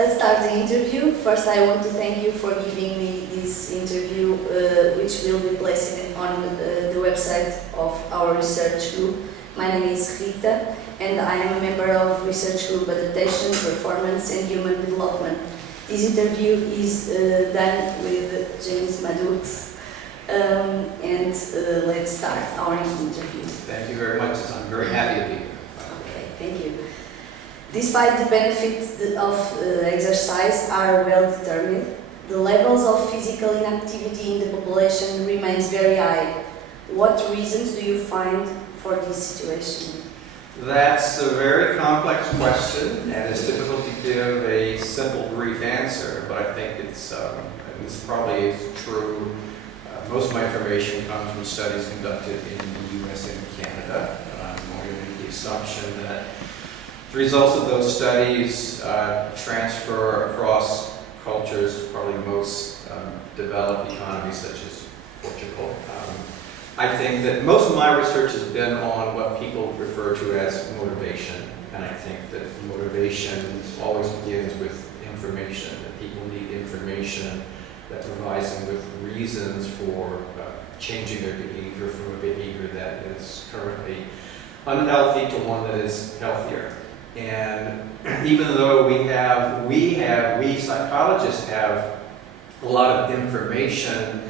Let's start the interview. First, I want to thank you for giving me this interview, which will be placed on the website of our research group. My name is Rita, and I am a member of Research Group Adaptation, Performance and Human Development. This interview is done with James Maddux, and let's start our interview. Thank you very much. I'm very happy to be here. Okay, thank you. Despite the benefits of exercise are well determined, the levels of physical inactivity in the population remains very high. What reasons do you find for this situation? That's a very complex question, and it's difficult to give a simple, brief answer, but I think it's this probably is true. Most of my information comes from studies conducted in the US and Canada. I'm going to make the assumption that the results of those studies transfer across cultures, probably most developed economies such as Portugal. I think that most of my research has been on what people refer to as motivation, and I think that motivation always begins with information, that people need information that provides them with reasons for changing their behavior from a behavior that is currently unhealthy to one that is healthier. And even though we psychologists have a lot of information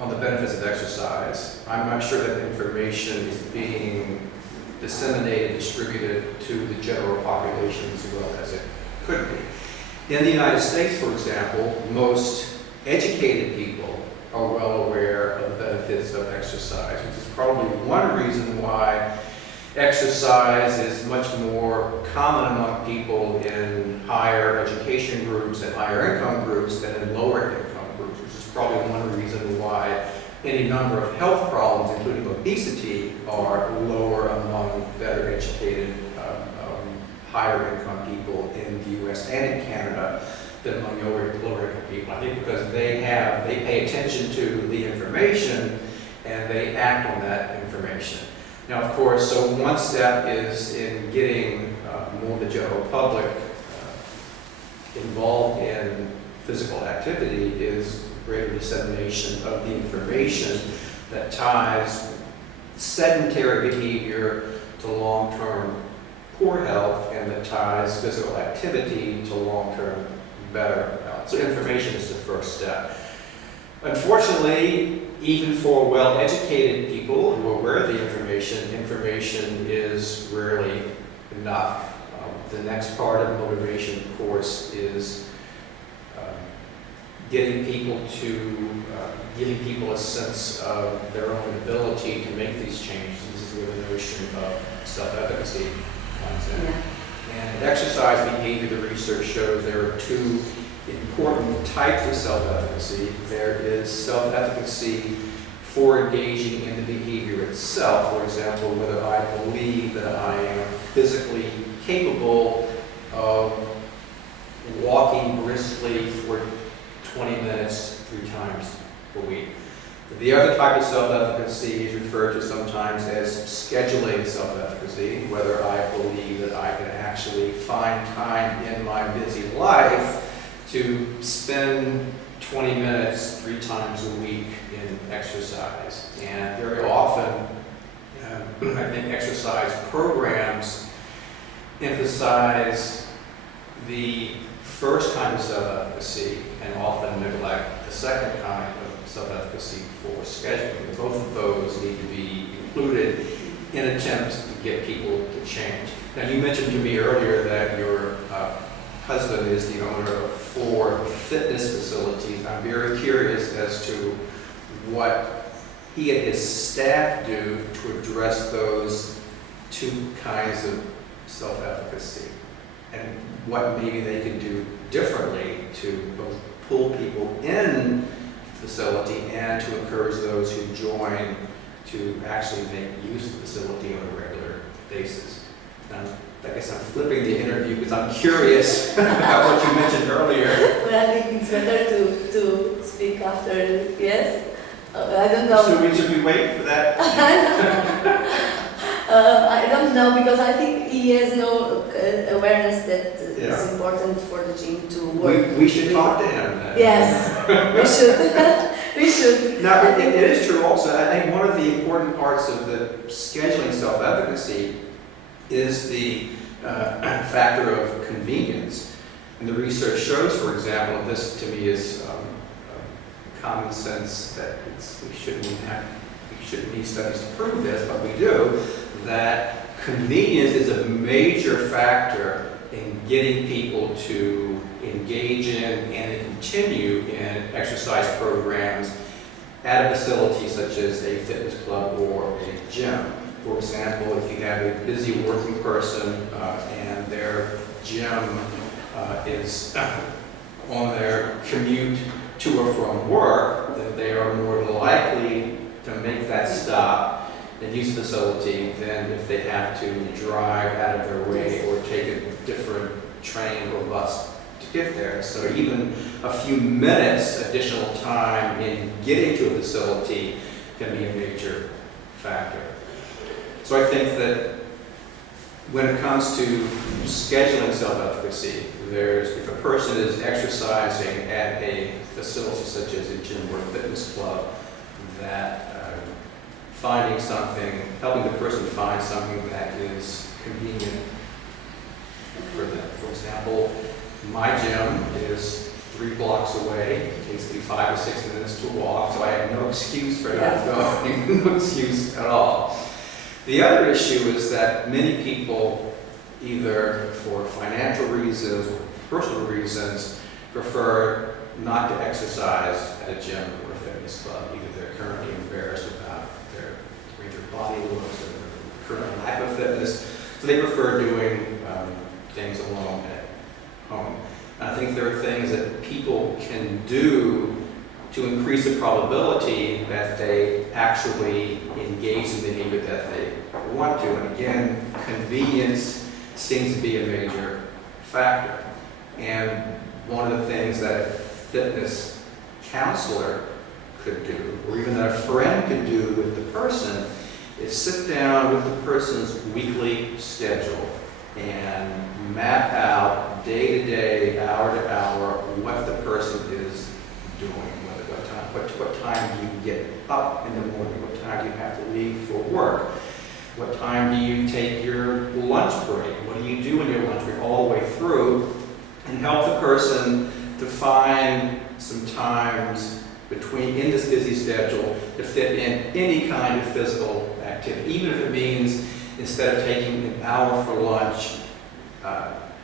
on the benefits of exercise, I'm not sure that the information is being disseminated, distributed to the general population as well as it could be. In the United States, for example, most educated people are well aware of the benefits of exercise, which is probably one reason why exercise is much more common among people in higher education groups and higher income groups than in lower income groups, which is probably one reason why any number of health problems, including obesity, are lower among better educated, higher income people in the US and in Canada than among lower income people. I think because they pay attention to the information and they act on that information. Now, of course, so one step is in getting more of the general public involved in physical activity is greater dissemination of the information that ties sedentary behavior to long-term poor health and that ties physical activity to long-term better health. So information is the first step. Unfortunately, even for well-educated people who are aware of the information is rarely enough. The next part of motivation, of course, is giving people a sense of their own ability to make these changes. This is where the notion of self-efficacy comes in. Yeah. And exercise behavior, the research shows there are two important types of self-efficacy. There is self-efficacy for engaging in the behavior itself. For example, whether I believe that I am physically capable of walking briskly for 20 minutes 3 times a week. The other type of self-efficacy is referred to sometimes as scheduling self-efficacy, whether I believe that I can actually find time in my busy life to spend 20 minutes 3 times a week in exercise. And very often, I think exercise programs emphasize the first kind of self-efficacy and often neglect the second kind of self-efficacy for scheduling. Both of those need to be included in attempts to get people to change. Now, you mentioned to me earlier that your husband is the owner of 4 fitness facilities. I'm very curious as to what he and his staff do to address those 2 kinds of self-efficacy and what maybe they can do differently to both pull people in the facility and to encourage those who join to actually make use of the facility on a regular basis. I guess I'm flipping the interview because I'm curious about what you mentioned earlier. Well, I think it's better to speak after, yes? I don't know. Should we wait for that? I don't know, because I think he has no awareness that it's important for the gym to work. We should talk to him then. Yes, we should. We should. Now, it is true also. I think one of the important parts of the scheduling self-efficacy is the factor of convenience. And the research shows, for example, this to me is common sense that we shouldn't need studies to prove this, but we do, that convenience is a major factor in getting people to engage in and continue in exercise programs at a facility such as a fitness club or a gym. For example, if you have a busy working person and their gym is on their commute to or from work, then they are more likely to make that stop and use the facility than if they have to drive out of their way or take a different train or bus to get there. So even a few minutes additional time in getting to a facility can be a major factor. So I think that when it comes to scheduling self-efficacy, if a person is exercising at a facility such as a gym or a fitness club, that finding something, helping the person find something that is convenient for them. For example, my gym is 3 blocks away. It takes me 5 or 6 minutes to walk, so I have no excuse for not going, no excuse at all. The other issue is that many people, either for financial reasons or personal reasons, prefer not to exercise at a gym or a fitness club. Either they're currently embarrassed about the way their body looks or their current lack of fitness, so they prefer doing things alone at home. And I think there are things that people can do to increase the probability that they actually engage in the behavior that they want to. And again, convenience seems to be a major factor. And one of the things that a fitness counselor could do, or even that a friend could do with the person, is sit down with the person's weekly schedule and map out day to day, hour to hour, what the person is doing. What time do you get up in the morning? What time do you have to leave for work? What time do you take your lunch break? What do you do in your lunch break all the way through? And help the person to find some times in this busy schedule to fit in any kind of physical activity, even if it means instead of taking an hour for lunch,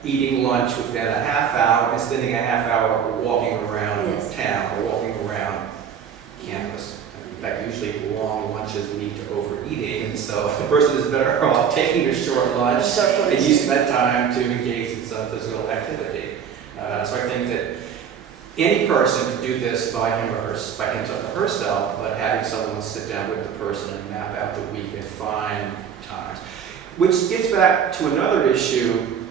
eating lunch within a half hour and spending a half hour walking around town or walking around campus. In fact, usually long lunches lead to overeating, and so the person is better off taking a short lunch and using that time to engage in some physical activity. So I think that any person can do this by himself or herself, but having someone sit down with the person and map out the week and find times. Which gets back to another issue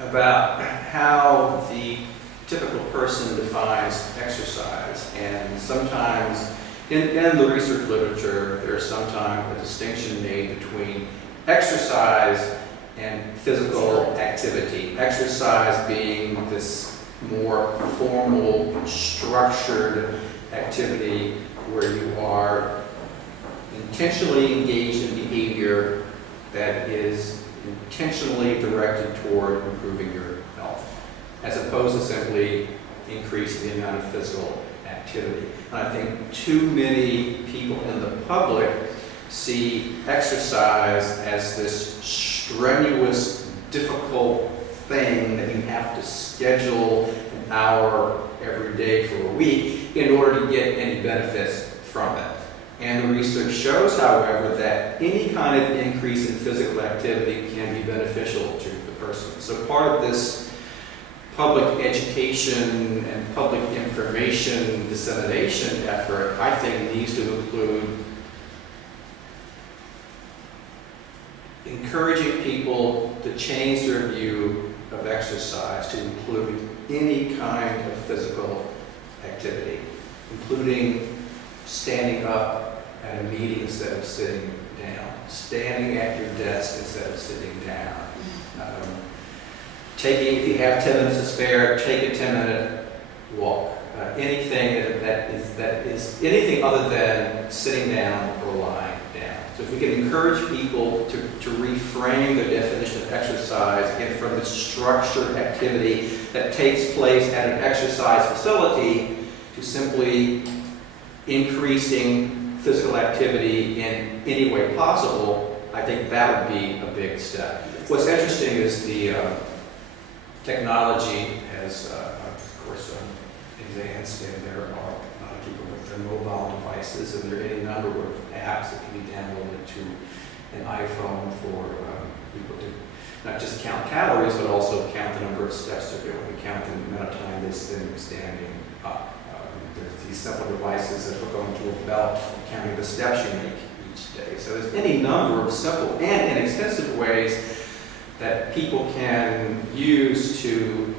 about how the typical person defines exercise. And sometimes, in the research literature, there's sometimes a distinction made between exercise and physical activity. Exercise being this more formal, structured activity where you are intentionally engaged in behavior that is intentionally directed toward improving your health, as opposed to simply increasing the amount of physical activity. And I think too many people in the public see exercise as this strenuous, difficult thing that you have to schedule an hour every day for a week in order to get any benefits from it. And the research shows, however, that any kind of increase in physical activity can be beneficial to the person. So part of this public education and public information dissemination effort, I think, needs to include encouraging people to change their view of exercise to include any kind of physical activity, including standing up at a meeting instead of sitting down, standing at your desk instead of sitting down. If you have 10 minutes to spare, take a 10-minute walk. Anything that is anything other than sitting down or lying down. So if we can encourage people to reframe their definition of exercise, again, from the structured activity that takes place at an exercise facility to simply increasing physical activity in any way possible, I think that would be a big step. What's interesting is the technology has, of course, advanced, and there are a lot of people with their mobile devices, and there are any number of apps that can be downloaded to an iPhone for people to not just count calories, but also count the number of steps they're doing, count the amount of time they spend standing up. There's these simple devices that hook onto a belt for counting the steps you make each day. So there's any number of simple and inexpensive ways that people can use to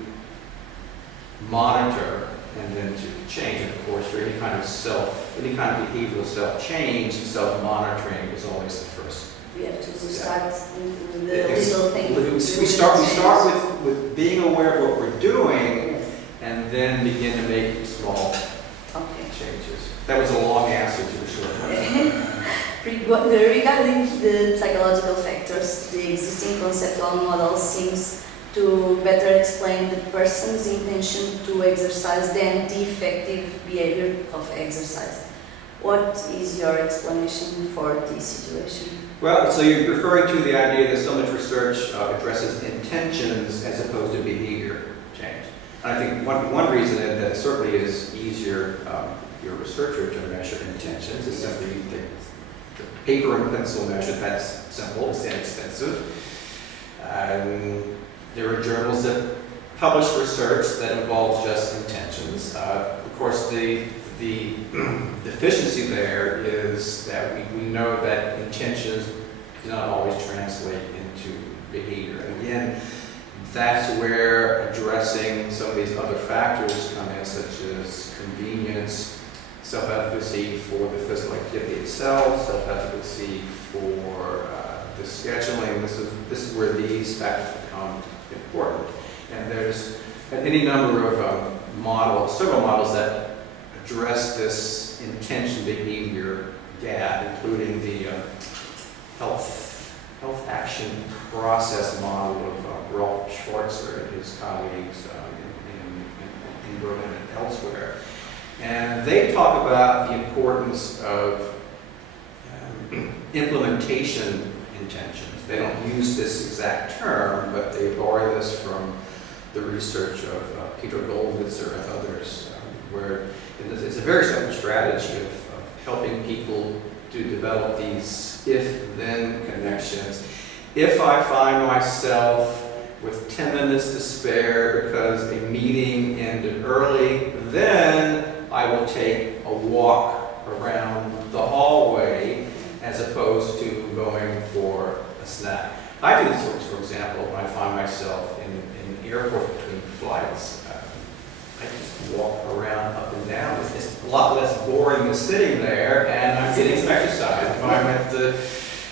monitor and then to change. And of course, for any kind of behavioral self-change, self-monitoring is always the first. We have to start with the little things. We start with being aware of what we're doing, Yes. and then begin to make small changes. That was a long answer to a short question. Regarding the psychological factors, the existing conceptual model seems to better explain the person's intention to exercise than the effective behavior of exercise. What is your explanation for this situation? Well, so you're referring to the idea that so much research addresses intentions as opposed to behavior change. And I think one reason that it certainly is easier if you're a researcher to measure intentions is simply the paper and pencil method. That's simple, it's inexpensive. There are journals that publish research that involves just intentions. Of course, the deficiency there is that we know that intentions do not always translate into behavior. And again, that's where addressing some of these other factors come in, such as convenience, self-efficacy for the physical activity itself, self-efficacy for the scheduling. This is where these factors become important. And there's any number of several models that address this intention behavior gap, including the health action process model of Rolf Schwarzer and his colleagues in Berlin and elsewhere. And they talk about the importance of implementation intentions. They don't use this exact term, but they borrow this from the research of Peter Goldwitzer and others, where it's a very simple strategy of helping people to develop these if-then connections. If I find myself with 10 minutes to spare because a meeting ended early, then I will take a walk around the hallway as opposed to going for a snack. I do this, for example, when I find myself in the airport between flights. I just walk around up and down. It's a lot less boring than sitting there, and I'm getting some exercise.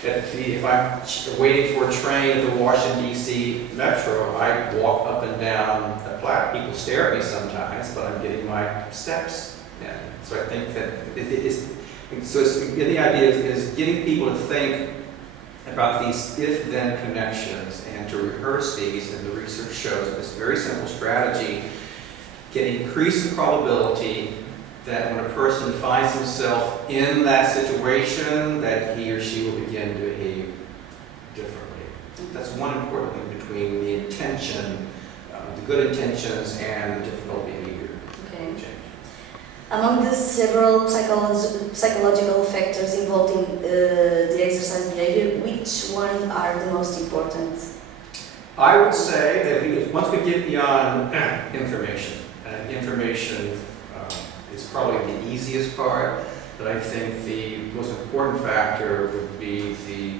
If I'm waiting for a train at the Washington, D.C. Metro, I walk up and down the platform. People stare at me sometimes, but I'm getting my steps in. So I think that the idea is getting people to think about these if-then connections and to rehearse these, and the research shows this very simple strategy can increase the probability that when a person finds himself in that situation, that he or she will begin to behave differently. That's one important thing between the intention, the good intentions, and the difficult behavior change. Among the several psychological factors involved in the exercise behavior, which ones are the most important? I would say that once we get beyond information, information is probably the easiest part, but I think the most important factor would be the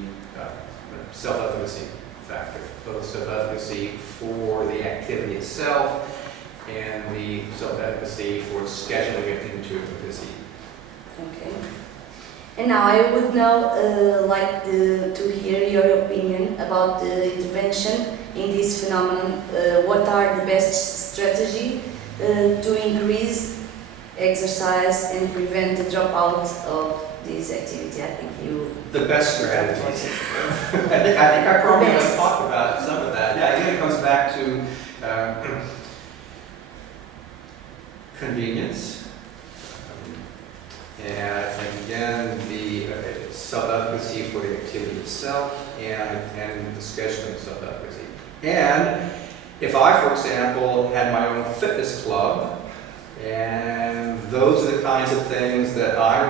self-efficacy factor, both self-efficacy for the activity itself and the self-efficacy for scheduling it into a busy. Okay. And now I would now to hear your opinion about the intervention in this phenomenon. What are the best strategy to increase exercise and prevent the dropout of this activity? I think you... The best strategies. I think I probably have talked about some of that. Yeah, again, it comes back to convenience. And I think, again, the self-efficacy for the activity itself and the scheduling of self-efficacy. And if I, for example, had my own fitness club, and those are the kinds of things that I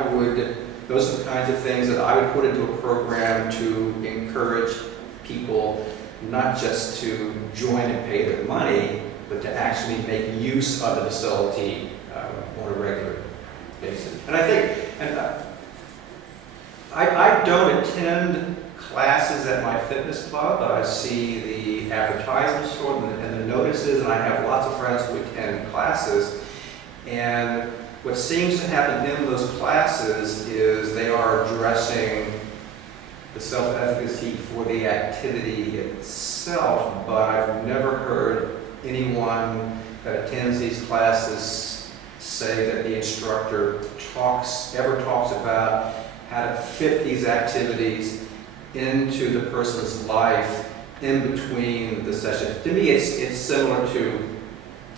would put into a program to encourage people not just to join and pay their money, but to actually make use of the facility on a regular basis. And I think, I don't attend classes at my fitness club, but I see the advertisements for them and the notices, and I have lots of friends who attend classes. And what seems to happen in those classes is they are addressing the self-efficacy for the activity itself, but I've never heard anyone that attends these classes say that the instructor ever talks about how to fit these activities into the person's life in between the sessions. To me, it's similar to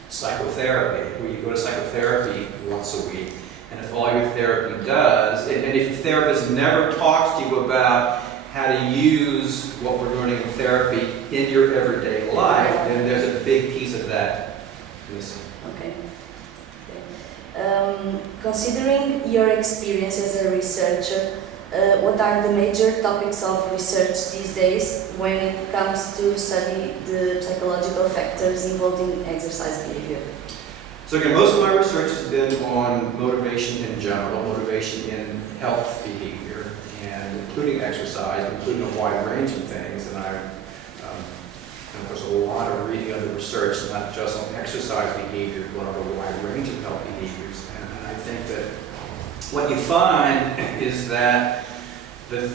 psychotherapy, where you go to psychotherapy once a week, and if all your therapy does, and if your therapist never talks to you about how to use what we're learning in therapy in your everyday life, then there's a big piece of that missing. Okay. Considering your experience as a researcher, what are the major topics of research these days when it comes to study the psychological factors involved in exercise behavior? So again, most of my research has been on motivation in general, motivation in health behavior, and including exercise, including a wide range of things. And there's a lot of reading of the research, not just on exercise behavior, but on a wide range of health behaviors. And I think that what you find is that the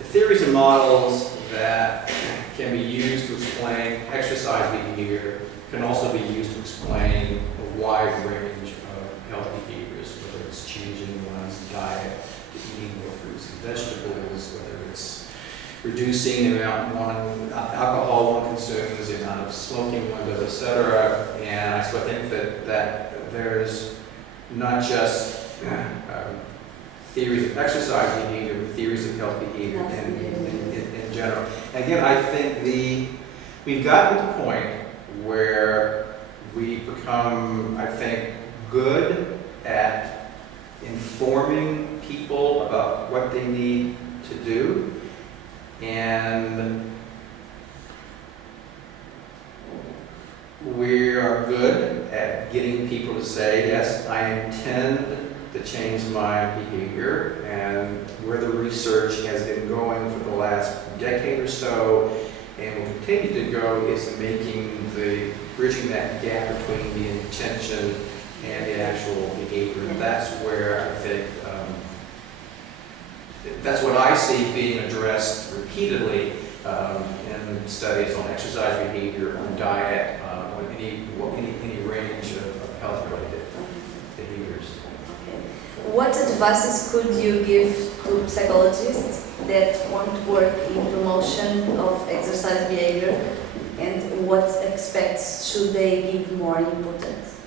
theories and models that can be used to explain exercise behavior can also be used to explain a wide range of health behaviors, whether it's changing one's diet to eating more fruits and vegetables, whether it's reducing the amount of alcohol one consumes, the amount of smoking one does, etc. And so I think that there's not just theories of exercise behavior, but theories of health behavior in general. And again, I think we've gotten to the point where we become, I think, good at informing people about what they need to do. And we are good at getting people to say, yes, I intend to change my behavior, and where the research has been going for the last decade or so, and will continue to go, is bridging that gap between the intention and the actual behavior. That's where I think, that's what I see being addressed repeatedly in studies on exercise behavior, on diet, on any range of health-related behaviors. Okay. What advices could you give to psychologists that want to work in promotion of exercise behavior, and what aspects should they give more importance?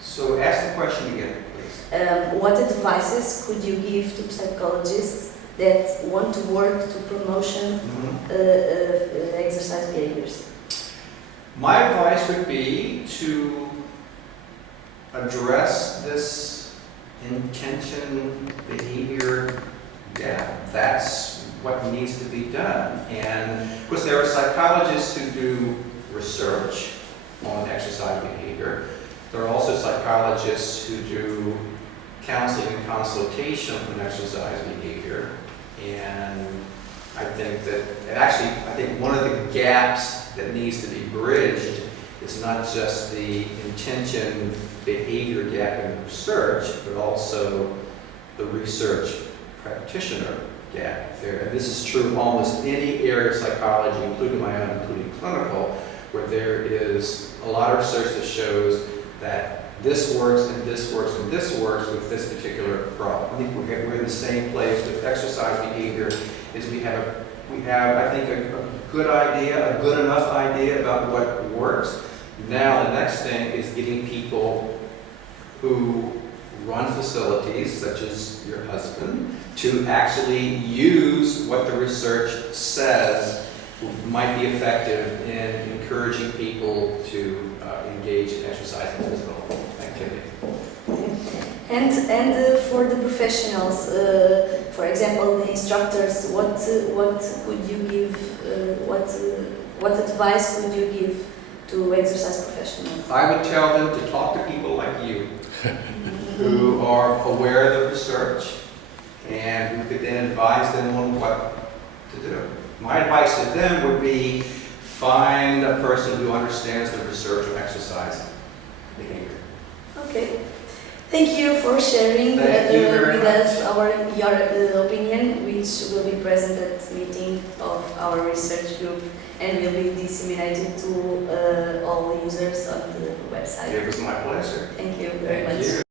So ask the question again, please. What advices could you give to psychologists that want to work to promotion exercise behaviors? My advice would be to address this intention behavior gap. That's what needs to be done. And of course, there are psychologists who do research on exercise behavior. There are also psychologists who do counseling and consultation on exercise behavior. And I think one of the gaps that needs to be bridged is not just the intention behavior gap in research, but also the research practitioner gap there. And this is true of almost any area of psychology, including my own, including clinical, where there is a lot of research that shows that this works and this works and this works with this particular problem. I think we're in the same place with exercise behavior. Is we have I think a good idea, a good enough idea about what works. Now the next thing is getting people who run facilities, such as your husband, to actually use what the research says might be effective in encouraging people to engage in exercise and physical activity. And for the professionals, for example, the instructors, what could you give? What advice would you give to exercise professionals? I would tell them to talk to people like you, who are aware of the research and who could then advise them on what to do. My advice to them would be find a person who understands the research on exercise behavior. Okay. Thank you for sharing with us your opinion, which will be present at the meeting of our research group and will be disseminated to all users on the website. It was my pleasure. Thank you very much. You.